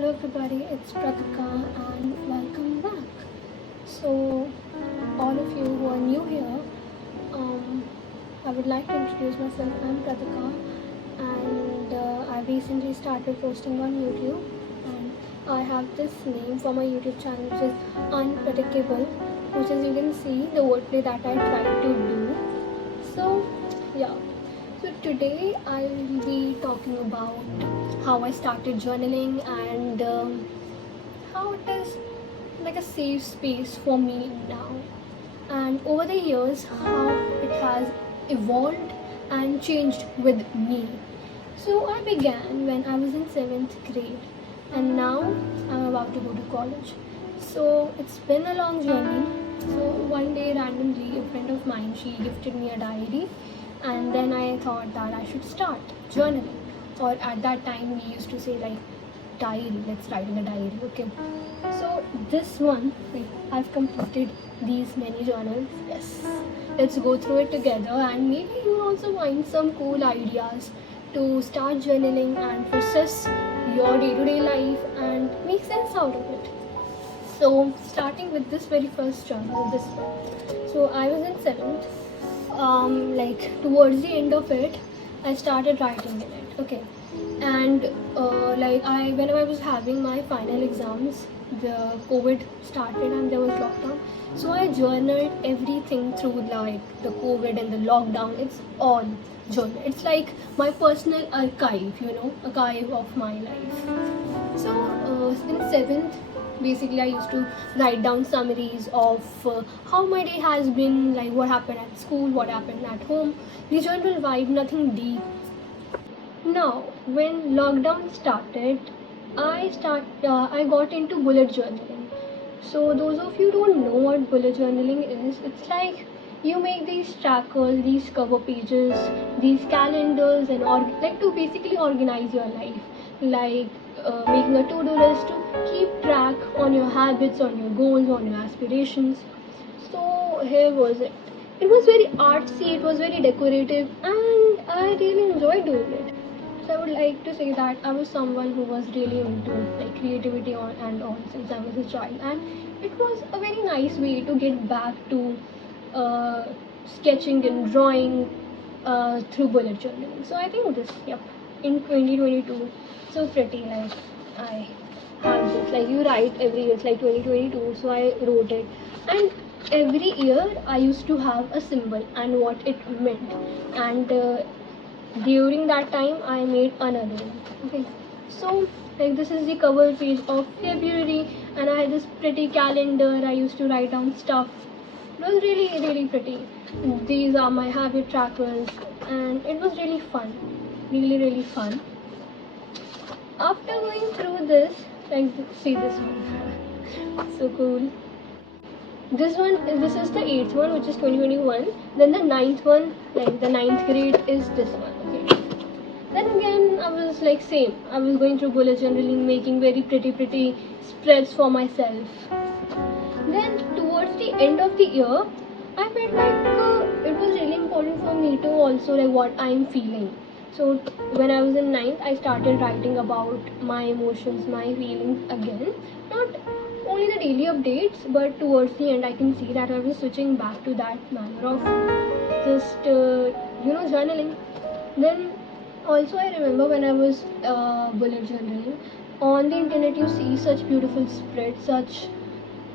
Hello everybody, it's Pratika and welcome back. So, all of you who are new here, I would like to introduce myself. I'm Pratika and I recently started posting on YouTube, and I have this name for my YouTube channel which is Unpredictable, which is you can see the wordplay that I try to do. So, yeah. So today I will be talking about how I started journaling and how it is like a safe space for me now, and over the years how it has evolved and changed with me. So I began when I was in 7th grade, and now I'm about to go to college. So it's been a long journey. So one day randomly a friend of mine, she gifted me a diary, and then I thought that I should start journaling. Or at that time we used to say like diary, let's write in a diary. Okay. So this one, like I've completed these many journals. Yes. Let's go through it together, and maybe you will also find some cool ideas to start journaling and process your day-to-day life and make sense out of it. So starting with this very first journal, this one. So I was in 7th. Like towards the end of it, I started writing in it. Okay. And like when I was having my final exams, the COVID started and there was lockdown. So I journaled everything through like the COVID and the lockdown. It's all journal. It's like my personal archive of my life. So in 7th, basically I used to write down summaries of how my day has been, like what happened at school, what happened at home. The general vibe, nothing deep. Now, when lockdown started, I got into bullet journaling. So those of you who don't know what bullet journaling is, it's like you make these trackers, these cover pages, these calendars, and like to basically organize your life, like making a to-do list to keep track on your habits, on your goals, on your aspirations. So here was it. It was very artsy, it was very decorative, and I really enjoyed doing it. So I would like to say that I was someone who was really into like creativity and all since I was a child, and it was a very nice way to get back to uh, sketching and drawing through bullet journaling. So I think this, yep, in 2022, so pretty. Like I have this, like you write every year. It's like 2022, so I wrote it, and every year I used to have a symbol and what it meant, and during that time I made another one. Okay, so like this is the cover page of February, and I had this pretty calendar. I used to write down stuff. It was really pretty. These are my habit trackers, and it was really fun, really fun. After going through this, like see this one, so cool. This is the 8th one, which is 2021. Then the ninth one, like the ninth grade, is this one. Okay. Then again, I was like same. I was going through bullet journaling, making very pretty spreads for myself. Then towards the end of the year, I felt like it was really important for me to also like what I'm feeling. So when I was in ninth, I started writing about my emotions, my feelings again. Not only the daily updates, but towards the end, I can see that I was switching back to that manner of just journaling. Then also I remember when I was bullet journaling, on the internet you see such beautiful spreads, such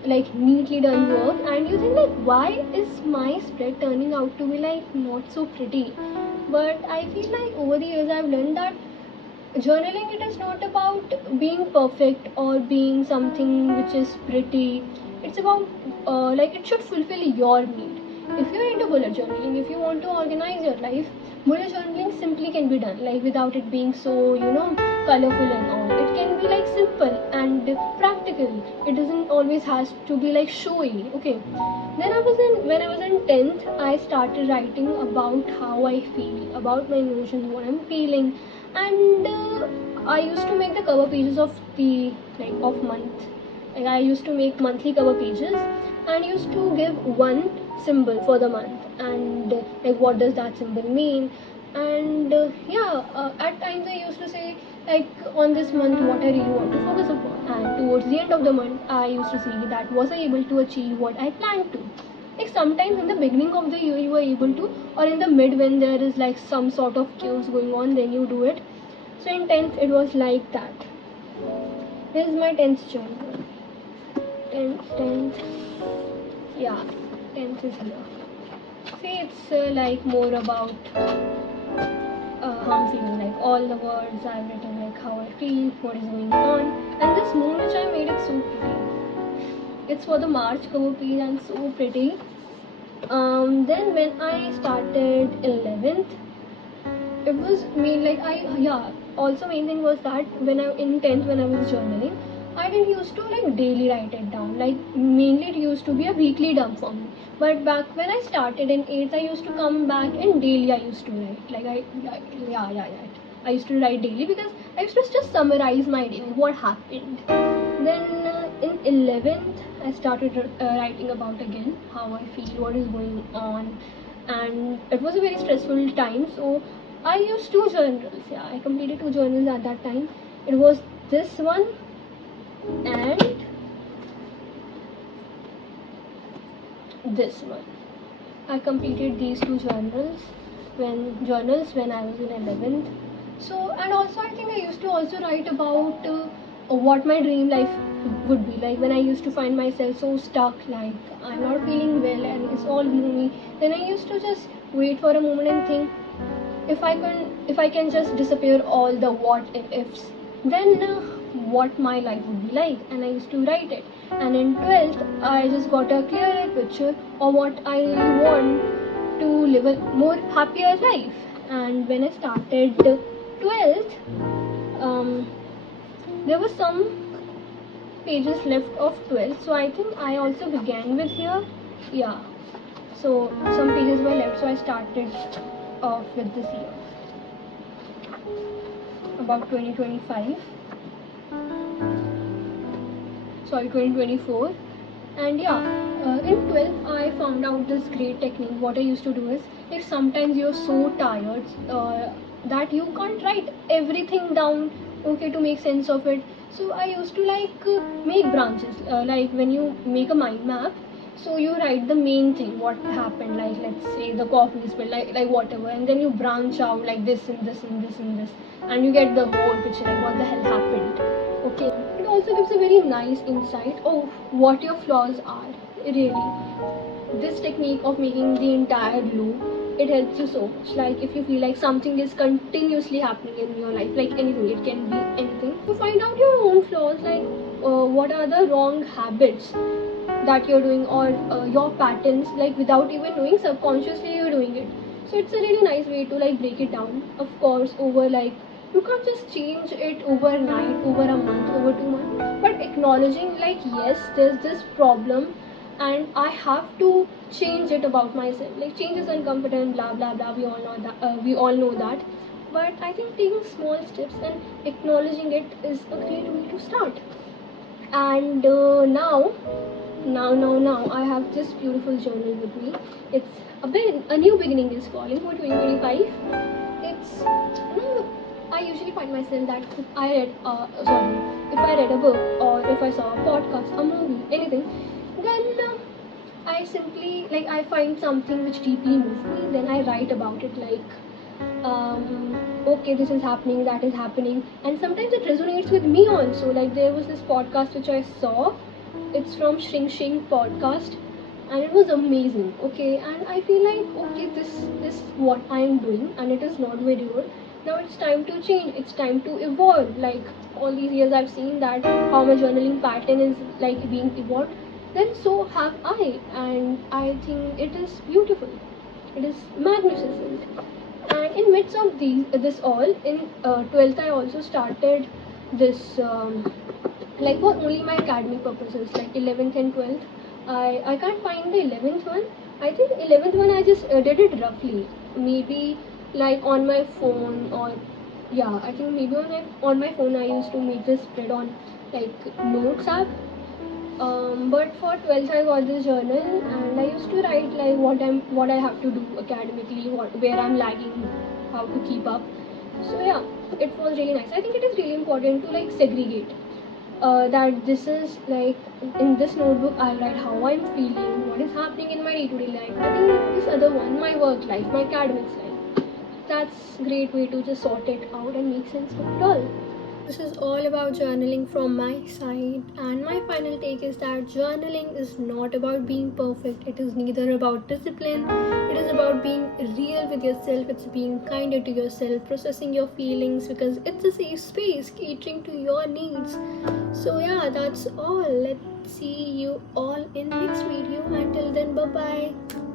like neatly done work, and you think like why is my spread turning out to be like not so pretty. But I feel like over the years I've learned that journaling, it is not about being perfect or being something which is pretty. It's about like it should fulfill your need. If you're into bullet journaling, if you want to organize your life, bullet journaling simply can be done, like without it being so colorful and all. It can be like simple and practical. It doesn't always has to be like showy. Okay. Then when I was in 10th, I started writing about how I feel, about my emotions, what I'm feeling, and I used to make the cover pages of the of month. Like I used to make monthly cover pages and used to give one symbol for the month, and like what does that symbol mean. And at times I used to say like on this month what I really want to focus upon, and towards the end of the month I used to see that was I able to achieve what I planned to. Like sometimes in the beginning of the year you are able to, or in the mid when there is like some sort of chaos going on, then you do it. So in 10th it was like that. This is my 10th journal. 10th, yeah, 10th is here. See, it's like more about how I'm feeling, like all the words I've written, like how I feel, what is going on, and this moon which I made, it's so pretty. It's for the March cover page and so pretty. Then when I started 11th, it was main like also main thing was that when I in 10th when I was journaling, I didn't used to like daily write it down, like mainly it used to be a weekly dump for me. But back when I started in 8th, I used to come back and daily I used to write, like I used to write daily because I used to just summarize my day, like what happened. Then in 11th I started writing about again how I feel, what is going on, and it was a very stressful time, so I used two journals. Yeah, I completed two journals at that time. It was this one and this one. I completed these two journals when I was in 11th. So, and also I think I used to also write about what my dream life would be like when I used to find myself so stuck, like I'm not feeling well and it's all gloomy. Then I used to just wait for a moment and think, if I can just disappear all the what ifs, then what my life would be like, and I used to write it. And in 12th I just got a clearer picture of what I really want to live a more happier life. And when I started 12th, um, there were some pages left of 12th, so I think I also began with here. Yeah, so some pages were left, so I started off with this year about 2025, sorry, 2024. And in 12th I found out this great technique. What I used to do is, if sometimes you're so tired that you can't write everything down, okay, to make sense of it, so I used to make branches, like when you make a mind map, so you write the main thing what happened, like let's say the coffee spill, like whatever, and then you branch out like this and this and this and this, and you get the whole picture, like what the hell happened. Okay, it also gives a very nice insight of what your flaws are. Really, this technique of making the entire loop, it helps you so much. Like if you feel like something is continuously happening in your life, like anything, it can be anything, you find out your own flaws, like what are the wrong habits that you're doing, or your patterns, like without even knowing, subconsciously you're doing it. So it's a really nice way to like break it down. Of course, over like you can't just change it overnight, over a month, over 2 months, but acknowledging like yes, there's this problem and I have to change it about myself. Like change is uncomfortable, blah blah blah, we all know that, but I think taking small steps and acknowledging it is a great way to start. And now I have this beautiful journal with me. It's a new beginning is calling for 2025. It's I usually find myself that if I read a book, or if I saw a podcast, a movie, anything, then I simply, like, I find something which deeply moves me, then I write about it, like okay, this is happening, that is happening, and sometimes it resonates with me also. Like there was this podcast which I saw, it's from Shring podcast, and it was amazing. Okay, and I feel like, okay, this is what I am doing and it is not very good. Now it's time to change, it's time to evolve. Like all these years I've seen that how my journaling pattern is like being evolved, then so have I, and I think it is beautiful, it is magnificent. And in midst of this all, in 12th I also started this like for only my academic purposes, like 11th and 12th. I can't find the 11th one. I think 11th one I just did it roughly, maybe like on my phone, or yeah, I think maybe on my phone I used to make this spread on like notes app. But for 12th I got this journal and I used to write like what I have to do academically, where I'm lagging, how to keep up. So yeah, it was really nice. I think it is really important to like segregate that this is like in this notebook I'll write how I'm feeling, what is happening in my day-to-day life. I think this other one, my work life, my academics life, that's great way to just sort it out and make sense of it all. This is all about journaling from my side, and my final take is that journaling is not about being perfect. It is neither about discipline, it is about being real with yourself, it's being kinder to yourself, processing your feelings because it's a safe space catering to your needs. So, yeah, that's all. Let's see you all in next video. Until then, bye bye.